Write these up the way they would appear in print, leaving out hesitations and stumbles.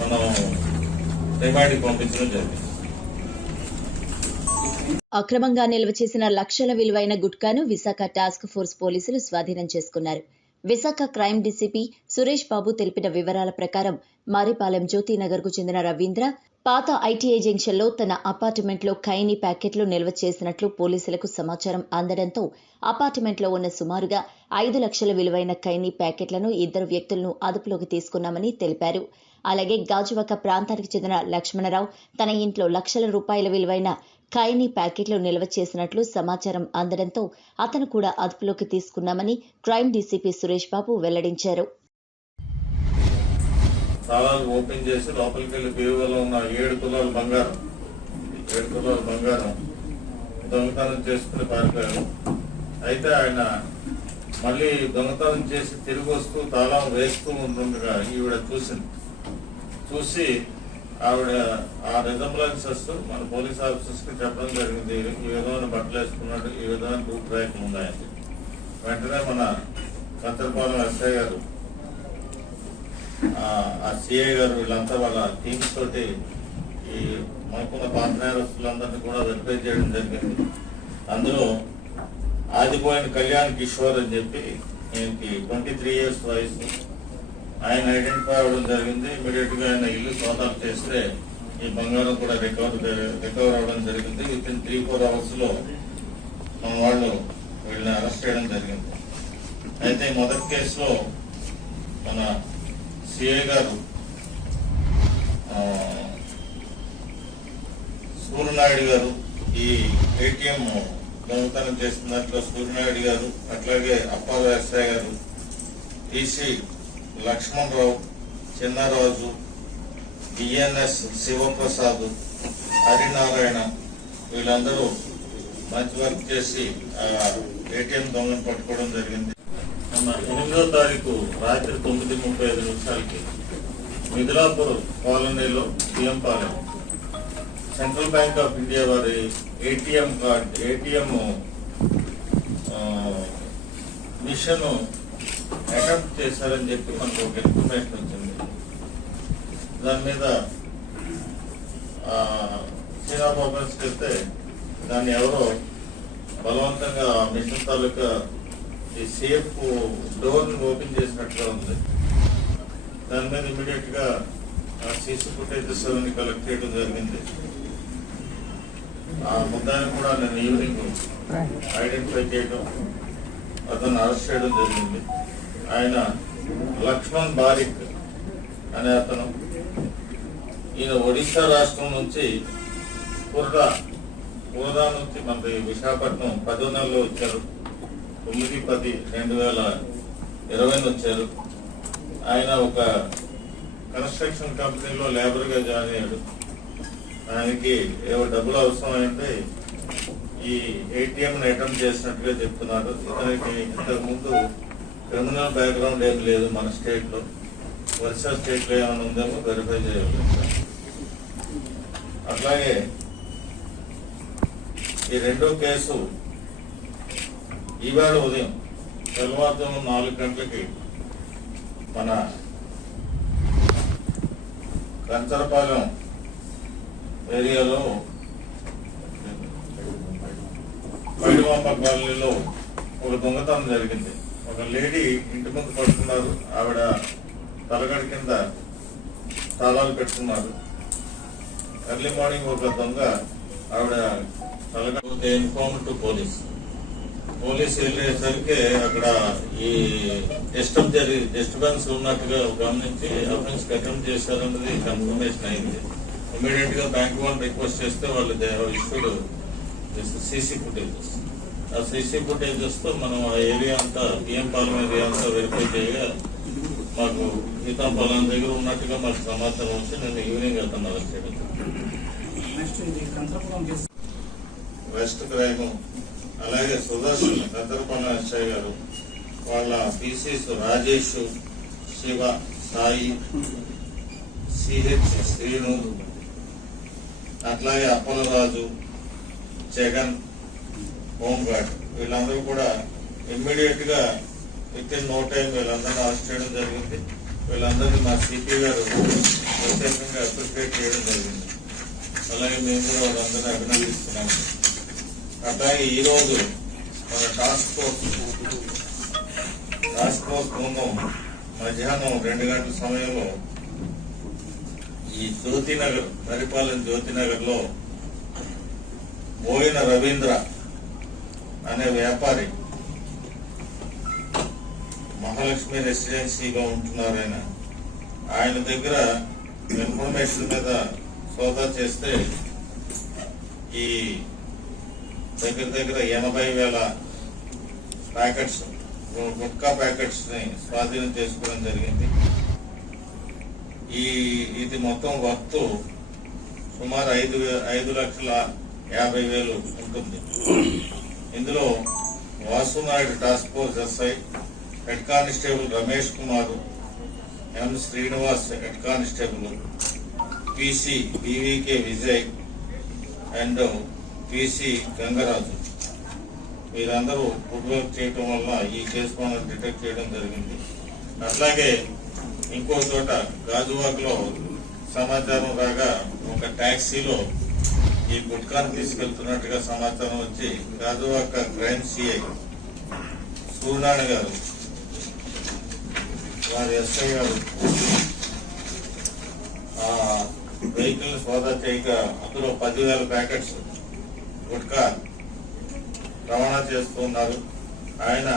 మనం రిమాండ్కి పంపించడం జరిగింది. అక్రమంగా నిల్వ చేసిన లక్షల విలువైన గుట్కాను విశాఖ టాస్క్ ఫోర్స్ పోలీసులు స్వాధీనం చేసుకున్నారు. విశాఖ క్రైమ్ డీసీపీ సురేష్ బాబు తెలిపిన వివరాల ప్రకారం మారిపాలెం జ్యోతినగర్ కు చెందిన రవీంద్ర పాత ఐటీఐ జంక్షన్ లో తన అపార్ట్మెంట్లో ఖైనీ ప్యాకెట్లు నిల్వ చేసినట్లు పోలీసులకు సమాచారం అందడంతో అపార్ట్మెంట్లో ఉన్న సుమారుగా 5 లక్షల విలువైన ఖైనీ ప్యాకెట్లను 2 వ్యక్తులను అదుపులోకి తీసుకున్నామని తెలిపారు. అలాగే గాజువాక ప్రాంతానికి చెందిన లక్ష్మణరావు తన ఇంట్లో లక్షల రూపాయల విలువైన ఖైనీ ప్యాకెట్లు నిల్వ చేసినట్లు సమాచారం అందడంతో అతను కూడా అదుపులోకి తీసుకున్నామని క్రైమ్ డీసీపీ సురేష్ బాబు వెల్లడించారు. తాళాలు ఓపెన్ చేసి లోపలికి వెళ్లి బీరువాలో ఉన్న 7 తులాల బంగారం దొంగతనం చేసుకుని పారిపోయారు. అయితే ఆయన మళ్ళీ దొంగతనం చేసి తిరిగి వస్తూ తాళం వేస్తూ ఉంటుండగా ఈవిడ చూసి ఆవిడ ఆ రిజంబ్లెన్సెస్ మన పోలీస్ ఆఫీసర్స్ కి చెప్పడం జరిగింది. ఈ విధమైన బట్టలు వేసుకున్నాడు, ఈ విధమైన రూట్ ర్యాక్లు ఉన్నాయని. వెంటనే మన కంచరపాలెం ఎస్ఐ గారు, ఆ సిఐ గారు వీళ్ళంతా వాళ్ళ టీమ్స్ తోటి ఈ మనకున్న పాత నేరస్తులందరినీ కూడా వెరిఫై చేయడం జరిగింది. అందులో ఆదిపోయిన కళ్యాణ్ కిషోర్ అని చెప్పి ఈయనకి 23 years వయసు. ఆయన ఐడెంటిఫై అవ్వడం జరిగింది. ఇమీడియట్ గా ఆయన ఇల్లు సోదాలు చేస్తే ఈ బంగారం కూడా రికవర్ అవ్వడం జరిగింది. విత్ ఇన్ 3-4 hours లో మన వాళ్ళు వీళ్ళని అరెస్ట్ చేయడం జరిగింది. అయితే మొదటి కేసులో మన సిఐ గారు సూర్యనాయుడు గారు ఈ ఏటీఎం దొంగతనం చేస్తున్నట్లు సూర్యనాయుడు గారు, అట్లాగే అప్పాల ఎస్ఐ గారు, టీసీ లక్ష్మణరావు, చిన్నరాజు, బిఎన్ఎస్ శివప్రసాద్, హరినారాయణ వీళ్ళందరూ మంచి వర్క్ చేసి ఏటీఎం దొంగను పట్టుకోవడం జరిగింది. 8వ తారీఖు రాత్రి 9:35 మిథిలాపూర్ కాలనీలో Biyyampalem central bank of India వారి ఏటీఎం మిషన్ అటెంప్ట్ చేశారని చెప్పి మనకు ఒక ఇన్ఫర్మేషన్ వచ్చింది. దాని మీద సీనాప్ ఆఫీస్కి వెళ్తే దాన్ని ఎవరో బలవంతంగా మిషన్ తాలూకా ఈ సేఫ్ డోర్ ని ఓపెన్ చేసినట్టుగా ఉంది. దాని మీద ఇమీడియట్ గా సీసీ ఫుటేజెస్ అవన్నీ కలెక్ట్ చేయడం జరిగింది. ఆ ముద్దాన్ని కూడా నేను ఈవినింగ్ ఐడెంటిఫై చేయడం, అతను అరెస్ట్ చేయడం జరిగింది. ఆయన లక్ష్మణ్ బారిక్ అనే అతను. ఈయన ఒడిశా రాష్ట్రం నుంచి కుర్రా నుంచి మనకి విశాఖపట్నం 10వ నెలలో వచ్చారు. 9/10/2020 వచ్చారు. ఆయన ఒక కన్స్ట్రక్షన్ కంపెనీలో లేబర్ గా జాయిన్ అయ్యాడు. ఆయనకి ఏవో డబ్బులు అవసరమైంది. ఈ ఏటీఎం అటెంప్ట్ చేసినట్టుగా చెప్తున్నారు. ఇతనికి ఇంతకు ముందు క్రిమినల్ బ్యాక్గ్రౌండ్ ఏం లేదు మన స్టేట్ లో. ఒరిస్సా స్టేట్ లో ఏమైనా ఉందేమో వెరిఫై చేయాలి. అట్లాగే ఈ రెండో కేసు ఈవేళ ఉదయం తెల్లవారుజాము 4 గంటలకి మన కంచరపాలెం ఏరియాలో పైడిమాంప కాలనీలో ఒక దొంగతనం జరిగింది. ఒక లేడీ ఇంటి ముందు పడుతున్నారు. ఆవిడ తలగడి కింద తాళాలు పెట్టుకున్నారు. ఎర్లీ మార్నింగ్ ఒక దొంగ ఆవిడ తలగడి ఇన్ఫార్మ్ టు పోలీస్ వెళ్ళేసరికి అక్కడ ఈ డిస్టర్బెన్స్ ఉన్నట్టుగా గమనించి అఫెన్స్ అటెంప్ట్ చేశారన్నది కన్ఫర్మేషన్ అయింది. ఇమీడియట్ గా బ్యాంక్ వాళ్ళు రిక్వెస్ట్ చేస్తే వాళ్ళు ఇష్యూడ్ సీసీ ఫుటేజెస్. ఆ సీసీ ఫుటేజెస్ తో మనం ఆ ఏరియా అంతా బియ్యంపాలెం ఏరియా అంతా వెరిఫై చేయగా మాకు సీతాపాలెం దగ్గర ఉన్నట్టుగా మాకు సమాచారం వచ్చి నేను ఈవినింగ్ అతను అరెస్ట్ చేయడం. వెస్ట్ క్రైమ్ అలాగే సుదర్శన్ కంచరపాలెం ఎస్ఐ గారు, వాళ్ళ పీసీస్ రాజేష్, శివ, సాయి, సిహెచ్ శ్రీను, అట్లాగే అప్పలరాజు, జగన్, హోంగార్డ్ వీళ్ళందరూ కూడా ఇమ్మీడియట్ గా విత్ ఇన్ నో టైం వీళ్ళందరినీ అరెస్ట్ చేయడం జరిగింది. వీళ్ళందరినీ మా సిపి గారు ప్రత్యేకంగా అప్రిషియేట్ చేయడం జరిగింది. అలాగే మేము కూడా వాళ్ళందరినీ అభినందిస్తున్నాము. అట్లాగే ఈరోజు మన టాస్క్ ఫోర్స్ బృందం మధ్యాహ్నం 2 గంటల సమయంలో ఈ జ్యోతినగర్ పరిపాలన జ్యోతినగర్ లో మోయిన రవీంద్ర అనే వ్యాపారి మహాలక్ష్మి రెసిడెన్సీగా ఉంటున్నారు. ఆయన దగ్గర ఇన్ఫర్మేషన్ మీద సోదా చేస్తే ఈ దగ్గర 80,000 ప్యాకెట్స్ గుట్కా ప్యాకెట్స్ ని స్వాధీనం చేసుకోవడం జరిగింది. ఇది మొత్తం వర్త్ సుమారు 5,50,000 ఉంటుంది. ఇందులో Vasunaidu task force SI, head constable Ramesh Kumar, M Srinivas head constable, PC BVK Vijay and PC Gangaraju వీరందరూ ఫుడ్ వర్క్ చేయడం వల్ల ఈ కేసు మనం డిటెక్ట్ చేయడం జరిగింది. అట్లాగే ఇంకో చోట గాజువాకలో సమాచారం రాగా ఒక ట్యాక్సీలో ఈ గుట్కాను తీసుకెళ్తున్నట్టుగా సమాచారం వచ్చి గాజువాక క్రైమ్ సిఐ సూర్యనారాయణ గారు వారి ఎస్ఐ గారు ఆ వెహికల్ సోదా చేయగా అందులో 10,000 ప్యాకెట్స్ గుట్కా రవాణా చేస్తున్నారు. ఆయన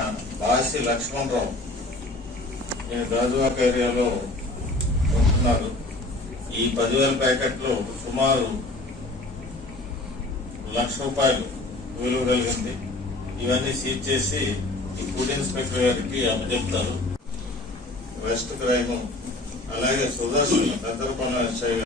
బాసి లక్ష్మణరావు నేను గాజువాక ఏరియాలో ఉంటున్నారు. ఈ 10,000 ప్యాకెట్లు సుమారు ₹1,00,000 విలువ కలిగింది. ఇవన్నీ సీజ్ చేసి ఈ ఫుడ్ ఇన్స్పెక్టర్ గారికి అప్పచెప్తారు. వెస్ట్ క్రైమ్ అలాగే సుదర్శన్ పెద్దరపల్లి ఎస్ఐ